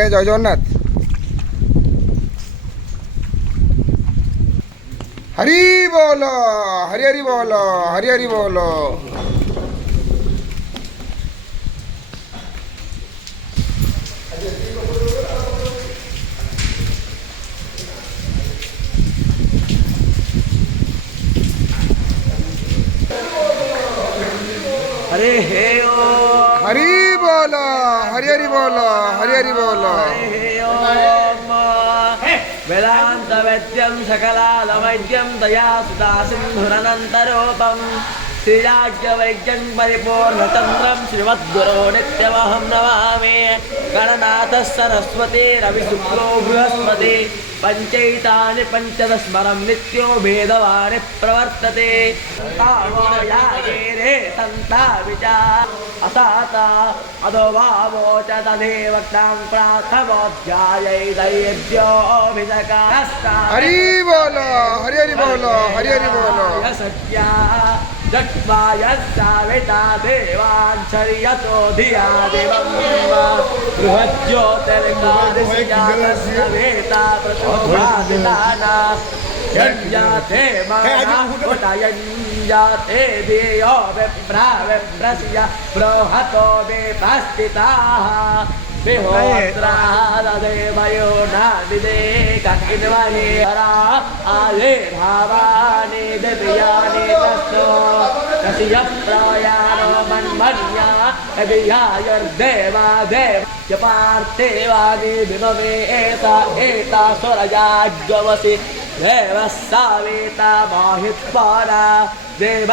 आज्ञा जय जगन्नाथ। हरि बोलो, हरि हरि बोलो, हरि हरि बोलो। हरे हे ओ हरि बोलो, हरि हरि बोलो, हरि हरि बोलो। वेदांत वैद्यं सकलालवैद्यं दया सुधा सिंधुरनन्तरूपं श्रीराज्य वैद्यं परिपूर्णचन्द्रं श्रीमद्गुरो नित्यमहं नमामि। गणनाथः सरस्वती रविशुक्लो बृहस्पति पंचैतानि पंचदस्मरं नित्यो भेदवानि प्रवर्तते। तावयागेरे सन्ता विचार असाता अधोभावोच तदेवक्तां प्राथमोऽध्यायै दैव्योऽभिषेकः। हरि बोलो, हरि हरि बोलो, हरि हरि बोलो। सत्या जग्वायस्साविता देवाञ्चर्यतो धिया देवं बृहज्योतिर्गादिस्यातस्सवेता प्रचोभादिताना यज्ञाते मानाहुटयञ्जाते धियो विप्रा विप्रस्य बृहतो विपस्थिताः विहोत्रादेवयो नादिदे ककिन्वनि आले भावानि दिव्यानि तस्तो तस्य प्रयाणो मन्मन्या विहायुर्देवा देव च पार्थिवानि विमवे एता स्वरजाग्वसि देवः सावेता माहित्वारा देव